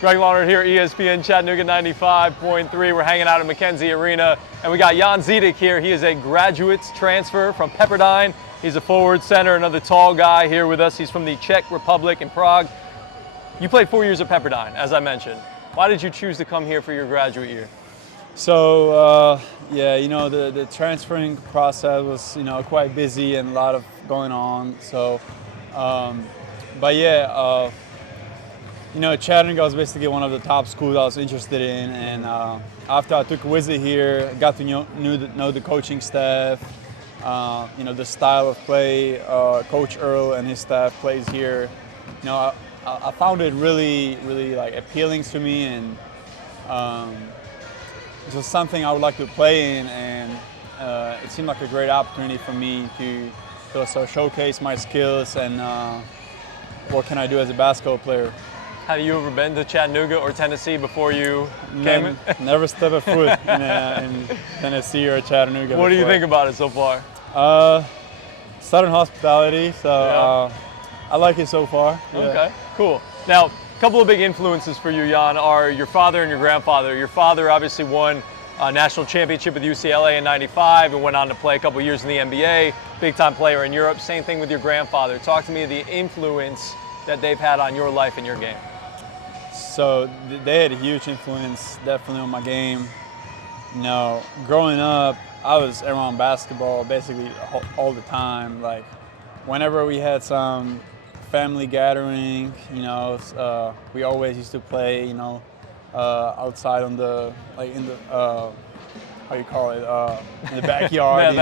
Greg Leonard here, ESPN Chattanooga 95.3. We're hanging out at McKenzie Arena, and we got Jan Zidek here. He is a graduate transfer from Pepperdine. He's a forward center, another tall guy here with us. He's from the Czech Republic in Prague. You played 4 years at Pepperdine, as I mentioned. Why did you choose to come here for your graduate year? So, the transferring process was, quite busy and a lot of going on. So, Chattanooga was basically one of the top schools I was interested in. And after I took a visit here, got to know the coaching staff, the style of play. Coach Earl and his staff plays here. I found it really, really appealing to me, and it was something I would like to play in, and it seemed like a great opportunity for me to also showcase my skills and what can I do as a basketball player. Have you ever been to Chattanooga or Tennessee before you came? Never stepped a foot in Tennessee or Chattanooga. What do you think about it so far? Southern hospitality, so I like it so far. Yeah. Okay, cool. Now, a couple of big influences for you, Jan, are your father and your grandfather. Your father obviously won a national championship with UCLA in '95 and went on to play a couple years in the NBA, big-time player in Europe. Same thing with your grandfather. Talk to me of the influence that they've had on your life and your game. So they had a huge influence, definitely, on my game. Growing up, I was around basketball basically all the time. Like, whenever we had some family gathering, we always used to play, outside on the, in the, in the backyard.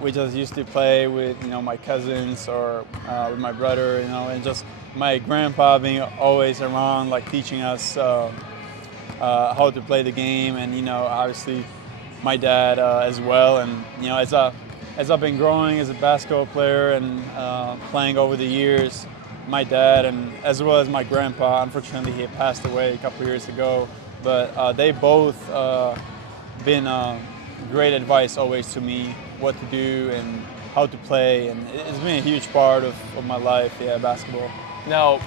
We just used to play with, my cousins or with my brother, and just my grandpa being always around, teaching us how to play the game, and obviously my dad as well. And as I've been growing as a basketball player and playing over the years, my dad and as well as my grandpa, unfortunately he had passed away a couple years ago, but they both been great advice always to me, what to do and how to play, and it's been a huge part of my life, basketball. Now,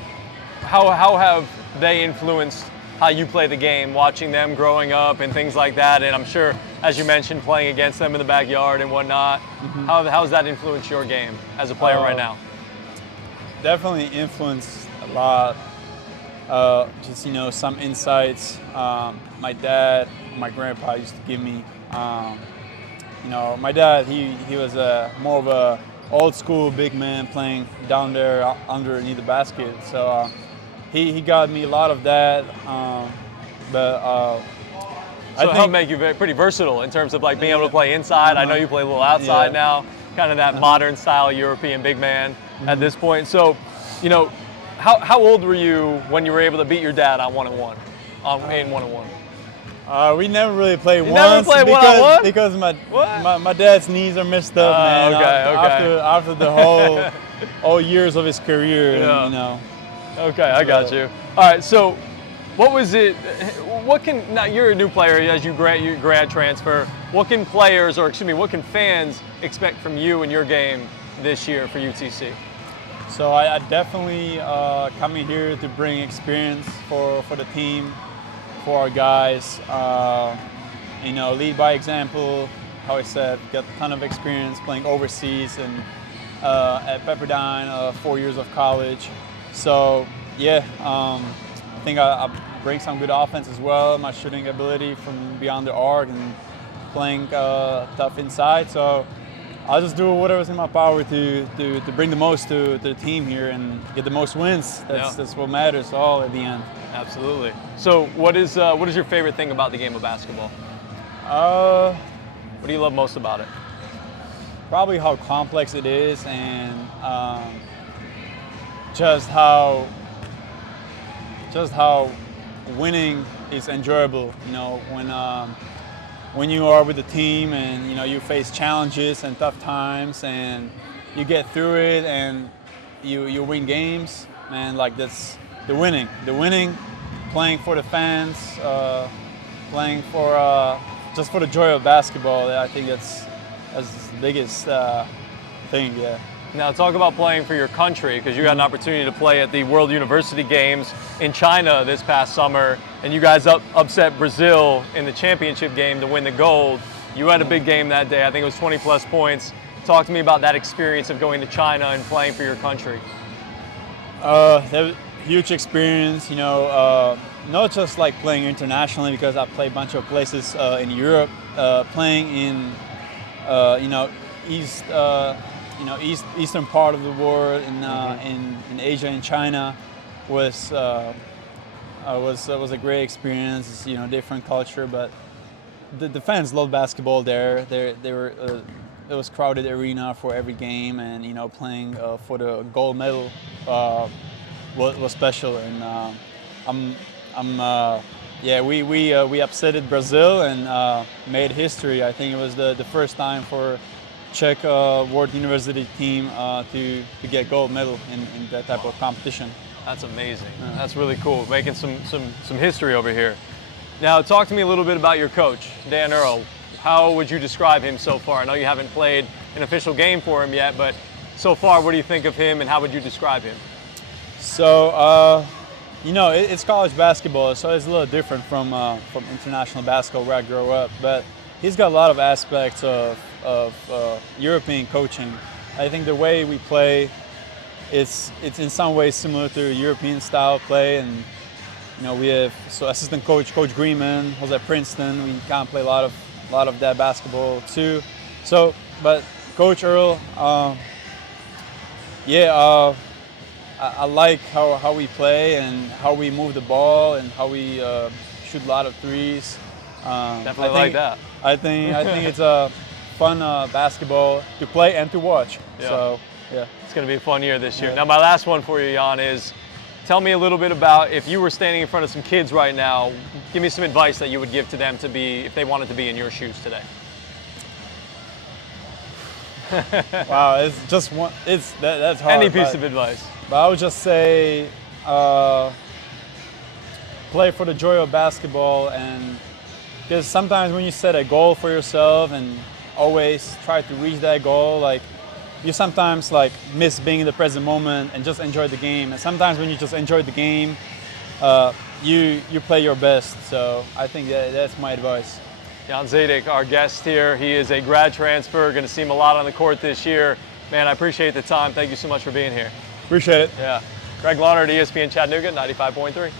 how have they influenced how you play the game, watching them growing up and things like that? And I'm sure, as you mentioned, playing against them in the backyard and whatnot. Mm-hmm. How's that influenced your game as a player right now? Definitely influenced a lot. Some insights my dad, my grandpa used to give me. My dad, he was more of a old school big man playing down there underneath the basket. So he got me a lot of that. So it helped make you pretty versatile in terms of being able to play inside. I know you play a little outside now, kind of that modern style European big man at this point. So, how old were you when you were able to beat your dad on one-on-one, in one-on-one? We never really played once. Never played one-on-one? Because my dad's knees are messed up, man. Okay. After the all years of his career, Okay, I got you. All right, so what was it? Now you're a new player as you grad transfer. What can fans expect from you and your game this year for UTC? So I definitely coming here to bring experience for the team, for our guys. Lead by example. How I said, got a ton of experience playing overseas and at Pepperdine, 4 years of college. So I think I bring some good offense as well. My shooting ability from beyond the arc and playing tough inside. So I'll just do whatever's in my power to bring the most to the team here and get the most wins. That's what matters all at the end. Absolutely. So what is your favorite thing about the game of basketball? What do you love most about it? Probably how complex it is, and just how winning is enjoyable. When you are with the team and you face challenges and tough times and you get through it and you win games, man, that's the winning, playing for the fans, playing for just for the joy of basketball. I think that's the biggest thing. Now talk about playing for your country, because you got an opportunity to play at the World University Games in China this past summer, and you guys upset Brazil in the championship game to win the gold. You had a big game that day. I think it was 20+ points. Talk to me about that experience of going to China and playing for your country. That was a huge experience, you know, not just like playing internationally, because I played a bunch of places in Europe, playing in, you know, eastern part of the world, in Asia and China, was a great experience. It's, you know, different culture, but the fans love basketball there. It was crowded arena for every game, and you know, playing for the gold medal was special. And we upsetted Brazil and made history. I think it was the first time for Czech World University team to get gold medal in that type of competition. That's amazing. That's really cool. Making some history over here. Now talk to me a little bit about your coach, Dan Earl. How would you describe him so far? I know you haven't played an official game for him yet, but so far, what do you think of him, and how would you describe him? So, you know, it's college basketball, so it's a little different from international basketball where I grew up. But he's got a lot of aspects of European coaching. I think the way we play, it's in some ways similar to European style play, and you know, we have assistant coach Greenman was at Princeton. We kind of play a lot of that basketball too. So, but Coach Earl, I like how we play and how we move the ball and how we shoot a lot of threes. Definitely like that. I think it's a fun basketball to play and to watch. Yeah. So yeah, it's going to be a fun year this year. Yeah. Now my last one for you, Jan, is tell me a little bit about, if you were standing in front of some kids right now, give me some advice that you would give to them to be, if they wanted to be in your shoes today. Wow, it's just one. That's hard. Any piece of advice. But I would just say, play for the joy of basketball, and because sometimes when you set a goal for yourself and always try to reach that goal, like you sometimes like miss being in the present moment and just enjoy the game. And sometimes when you just enjoy the game, you play your best. So I think that's my advice. Jan Zidek, our guest here. He is a grad transfer, going to see him a lot on the court this year. Man, I appreciate the time. Thank you so much for being here. Appreciate it. Yeah. Greg Leonard, ESPN Chattanooga, 95.3.